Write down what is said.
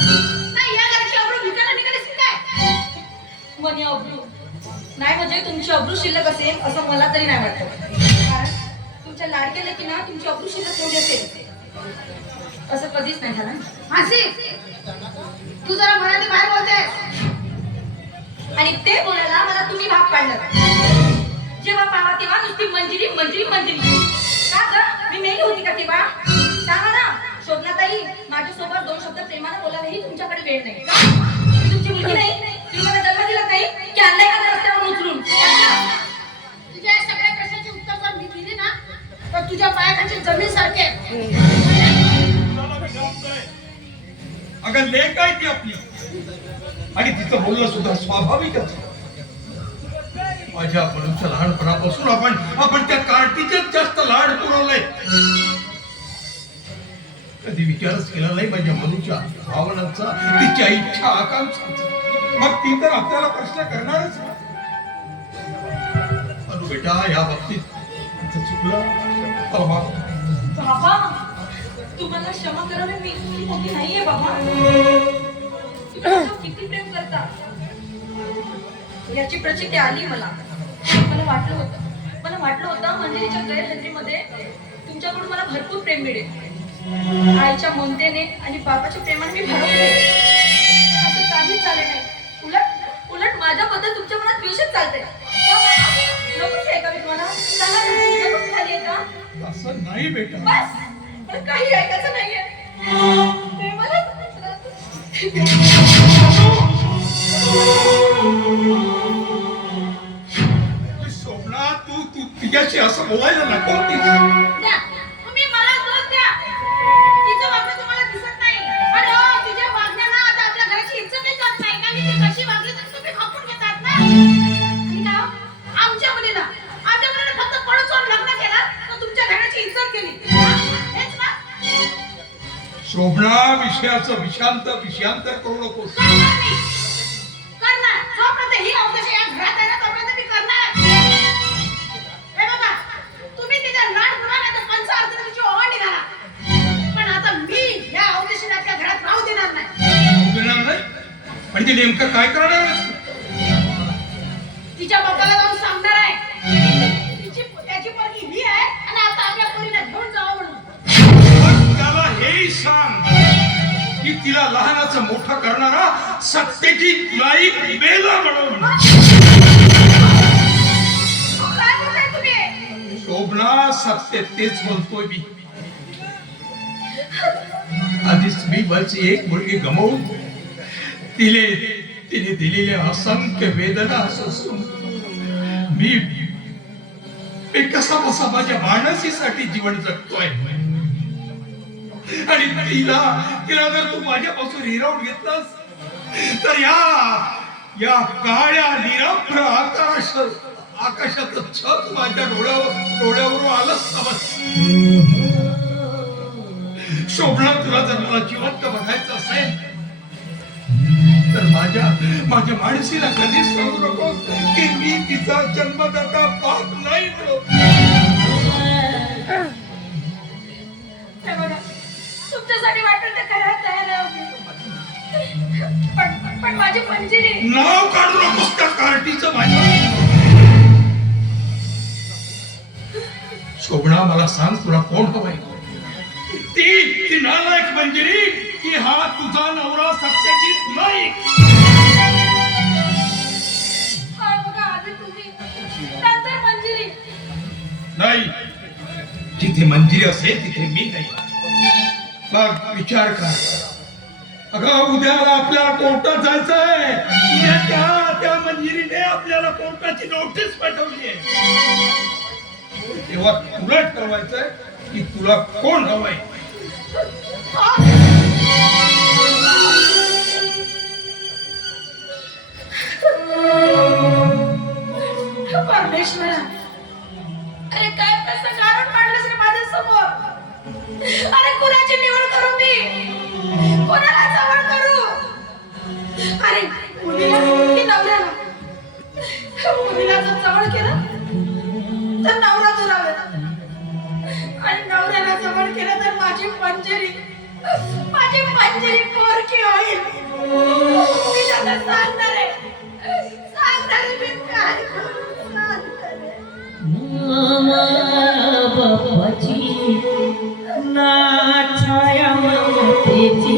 नाही या घरची अब्रू विकायला निघालीस की काय? मनी अब्रू नाही म्हणजे तुमची अब्रू शिल्लक असेल असं मला तरी नाही वाटत. कारण तुमच्या लाडक्या लेकीना तुमची अब्रू शिल्लक होऊ असेल असं कधीच नाही झालं. मासी तू जरा मनाने बाहेर बोलतेस. आणि ते बोलायला मला तुम्ही भाग पाडलं. जेव्हा पाहा तेव्हा नुसती मंजिरी मंजिरी मंजिरी. का ग मी मेली होती का तेव्हा? सांगा ना शोभनाताई, माझ्यासोबत दोन शब्द प्रेमाने बोलायलाही तुमच्याकडे वेळ नाही का? मी तुमची मुलगी नाही? तुम्ही मला जन्म दिला नाही की आणलाय का रस्त्यावर उचलून? तुझ्या या सगळ्या प्रश्नाची उत्तर जर मी दिली ना तर तुझ्या पायाखालची जमीन सारखे. अगं लेक आहे ती आपली आणि तिचं बोलणं सुद्धा स्वाभाविकच. माझ्या मुलीच्या लहानपणापासून आपण त्या कार्टीचेच जास्त लाड पुरवलाय. कधी विचारच केला नाही माझ्या मुलीच्या भावनांचा, तिच्या इच्छा आकांक्षांचा. मग ती तर आपल्याला प्रश्न करणारच. अनु बेटा या बाबतीत चुकलं बाबा तुम्हाला क्षमा करावी मी इतकी मोठी नाहीये बाबा. तुम्ही किती प्रेम करता याची प्रचिती आली मला. मला वाटलं होतं मंजिरीच्या गैरहजेरीमध्ये तुमच्याकडून मला भरपूर प्रेम मिळेल. आईच्या ममतेने आणि बाबाच्या प्रेमाने मी भरवले. असं काहीच झालं नाही. उलट माझ्याबद्दल तुमच्या मनात द्वेषच चालतंय. नकोच आहे का मी तुम्हाला? सांगा ना, नकोच झाली आहे का? असं नाही बेटा. बस मला काही ऐकायचं नाहीये. प्रेमाला शोभना तू तिच्याशी असं बोलायला नको होतीस. द्या तुम्ही मला दोष द्या. तिचं वागणं तुम्हाला दिसत नाही. आणि हो तिच्या वागण्यानं आता आपल्या घराची इज्जतही जात नाही. कारण ती कशी वागली तर तुम्ही खपून घेतात ना. आणि काय हो? आमच्या मुलीला फक्त पळून जाऊन लग्न केलं तर तुमच्या घराची इज्जत गेली. हेच ना? शोभना विषयाचं विषयांतर करू नकोस. करणार जोपर्यंत ही अवकाश या घरात आहे ना तोपर्यंत मी करणार. हे बघा तुम्ही तिच्या लाड मुलाला तर पंचार्थाने तिची ओवाळणी घाला. पण आता मी या अवकाशाला आपल्या घरात राहू देणार नाही. होऊ देणार नाही म्हणजे नेमकं काय करणार आहेस? तिच्या बापाला जाऊन सांगणार आहे त्याची पोरगी ही आहे आणि आता आपल्या पोरीला घेऊन जावं म्हणून. मग त्याला हेही सांग की तिला लहानाचं मोठं करणारा सत्तेची लाईक बेला म्हणून. काय बोलताय तुम्ही? शोभना सत्य तेच बोलतोय मी. आधीच मी वरची एक मुलगी गमावून तिने दिलेल्या असंख्य वेदना असून मी कसा बसा माझ्या मानसीसाठी जीवन जगतोय. आणि तिला जर तू माझ्यापासून हिरावून घेतलास तर या काळ्या निरभ्र आकाशाचं छत माझ्या डोळ्यावरून आलं समज. शोभना तुला जर मला जिवंत बघायचं असेल तर माझ्या माणसीला कधीच सांगू नकोस की मी तिचा जन्मदाता बाप नाही म्हणून. तुमच्यासाठी वाटेल ते करायला तयार आहे. पण माझी मंजिरी नाव काढू नकोस त्या कार्टीचं माझ्या. शोभना मला सांग तुला कोण हवंय? ती नालायक मंजिरी की हा तुझा नवरा सत्याजित नाही? बघा आधी तुम्ही नंतर मंजिरी. नाही, जिथे मंजिरी असेल तिथे मी नाही. मग विचार कर. अगं उद्याला आपल्याला कोर्टात जायचंय. उद्या त्या मंजिरीने आपल्याला कोर्टाची नोटीस पाठवली आहे. तेव्हा तुला ठरवायचंय की तुला कोण हवंय. परमेश्वरा अरे काय कसं कारण मांडलंस रे माझ्या समोर. अरे कुणाची निवड करू मी? कोणाला जवळ करू? अरे मुलीला की नवऱ्याला? मुलीला जर जवळ केलं तर नवरा दुरावेल आणि नवऱ्याला जवळ केलं तर माझी मंजिरी पोरकी होईल. मी आता सांगणार आहे मी काय करू सांगणार आहे. बापाची ना छाया ममतेची